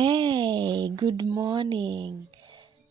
Hey, good morning.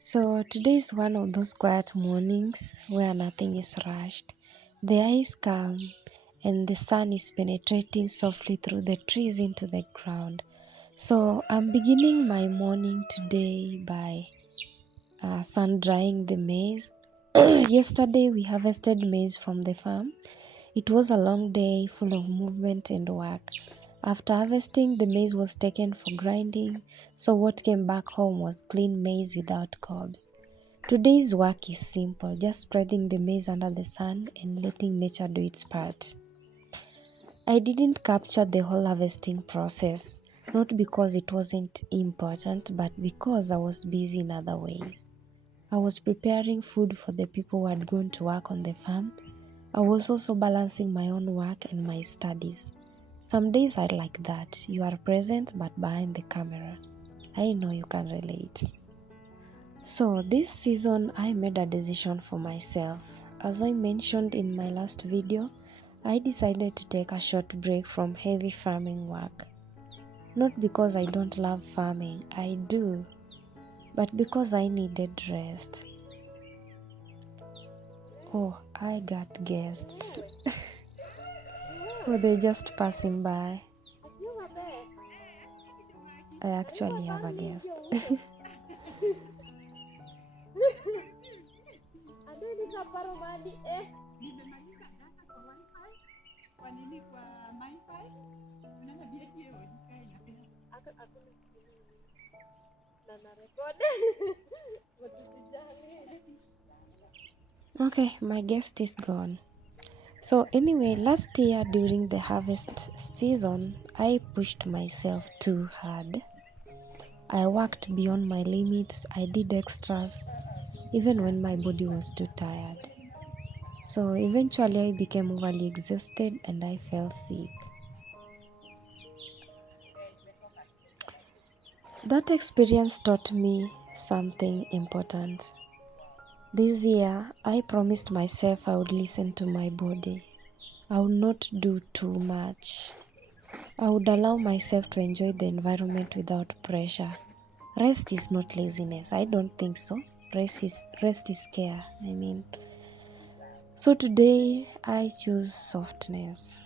So today is one of those quiet mornings where nothing is rushed. The air is calm and the sun is penetrating softly through the trees into the ground. So I'm beginning my morning today by sun drying the maize. Yesterday we harvested maize from the farm. It was a long day full of movement and work. After harvesting, the maize was taken for grinding, so what came back home was clean maize without cobs. Today's work is simple, just spreading the maize under the sun and letting nature do its part. I didn't capture the whole harvesting process, not because it wasn't important, but because I was busy in other ways. I was preparing food for the people who had gone to work on the farm. I was also balancing my own work and my studies. Some days are like that. You are present but behind the camera. I know you can relate. So, this season I made a decision for myself. As I mentioned in my last video, I decided to take a short break from heavy farming work. Not because I don't love farming, I do, but because I needed rest. Oh, I got guests. Were they just passing by? I actually have a guest. Okay, my guest is gone. So, anyway, last year during the harvest season, I pushed myself too hard. I worked beyond my limits, I did extras, even when my body was too tired. So, eventually, I became overly exhausted and I fell sick. That experience taught me something important. This year, I promised myself I would listen to my body. I would not do too much. I would allow myself to enjoy the environment without pressure. Rest is not laziness. I don't think so. Rest is care. So today I choose softness.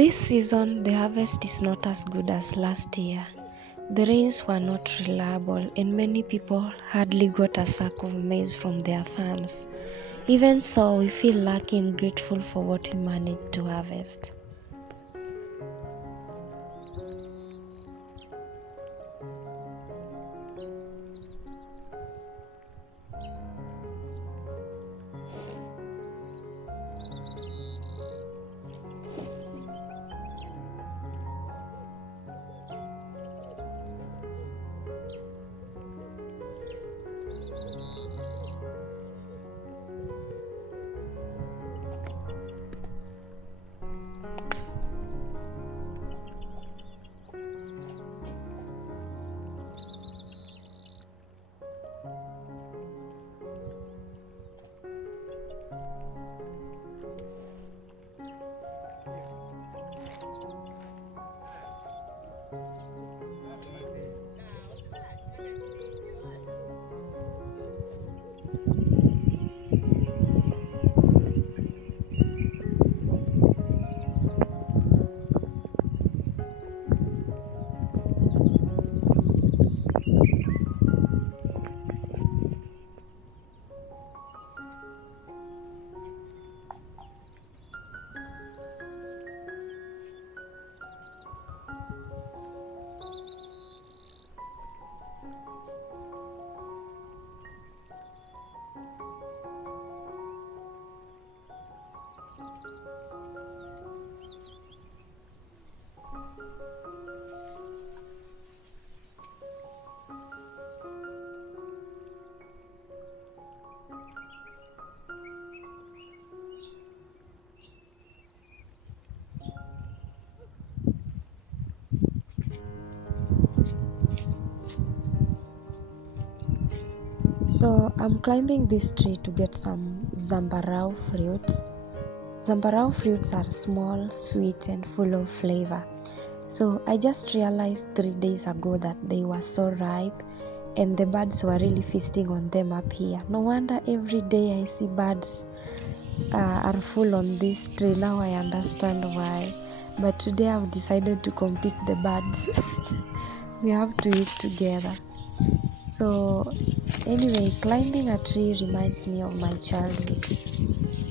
This season, the harvest is not as good as last year. The rains were not reliable, and many people hardly got a sack of maize from their farms. Even so, we feel lucky and grateful for what we managed to harvest. So I'm climbing this tree to get some zambarau fruits. Zambarau fruits are small, sweet, and full of flavor. So I just realized 3 days ago that they were so ripe and the birds were really feasting on them up here. No wonder every day I see birds are full on this tree. Now I understand why. But today I've decided to compete the birds. We have to eat together. So anyway, climbing a tree reminds me of my childhood.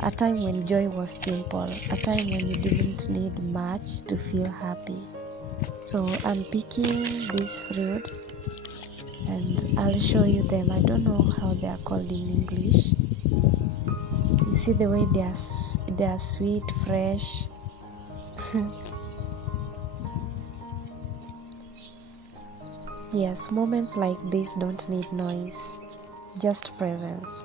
A time when joy was simple, a time when you didn't need much to feel happy. So I'm picking these fruits and I'll show you them. I don't know how they are called in English. You see the way they are sweet, fresh. Yes, moments like this don't need noise, just presence.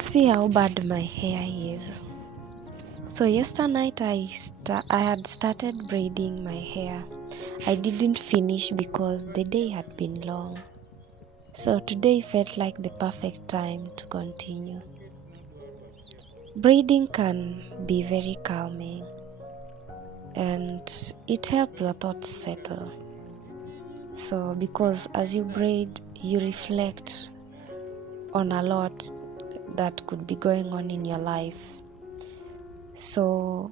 See how bad my hair is. So yesterday night I had started braiding my hair. I didn't finish because the day had been long. So today felt like the perfect time to continue. Braiding can be very calming and it helps your thoughts settle. So because as you braid, you reflect on a lot that could be going on in your life. So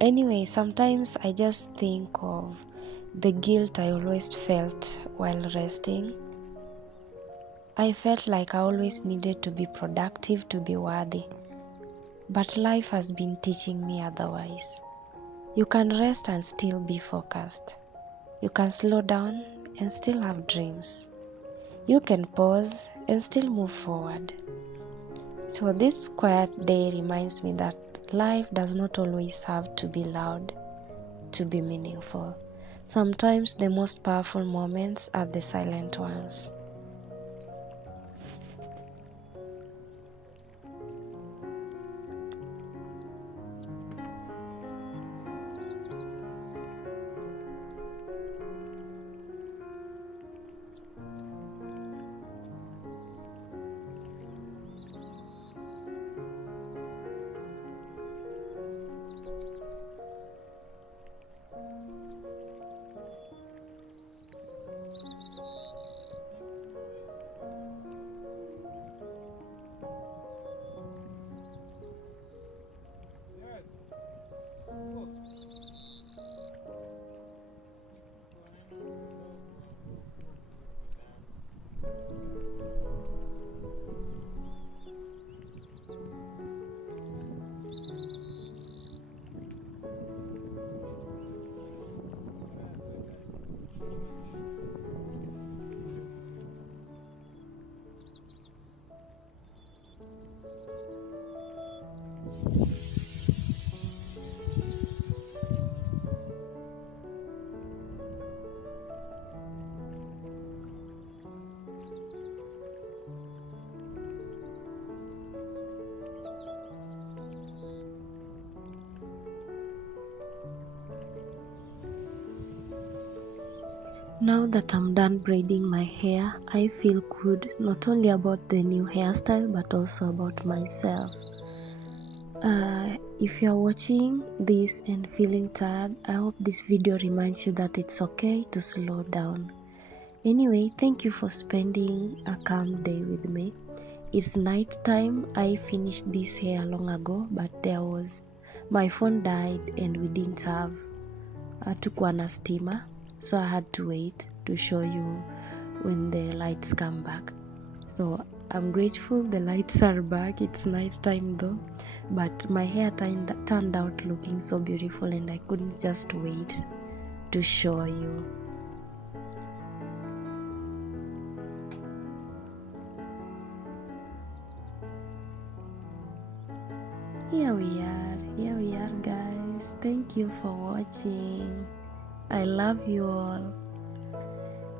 anyway, sometimes I just think of the guilt I always felt while resting. I felt like I always needed to be productive to be worthy. But life has been teaching me otherwise. You can rest and still be focused. You can slow down and still have dreams. You can pause and still move forward. So this quiet day reminds me that life does not always have to be loud to be meaningful. Sometimes the most powerful moments are the silent ones. Now that I'm done braiding my hair, I feel good not only about the new hairstyle but also about myself. If you're watching this and feeling tired, I hope this video reminds you that it's okay to slow down. Anyway, thank you for spending a calm day with me. It's night time. I finished this hair long ago, but my phone died and we didn't have hatukuwa na stima, so I had to wait to show you when the lights come back. So I'm grateful the lights are back. It's night time though, but my hair turned out looking so beautiful and I couldn't just wait to show you. Here we are guys. Thank you for watching. I love you all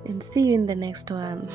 and see you in the next one.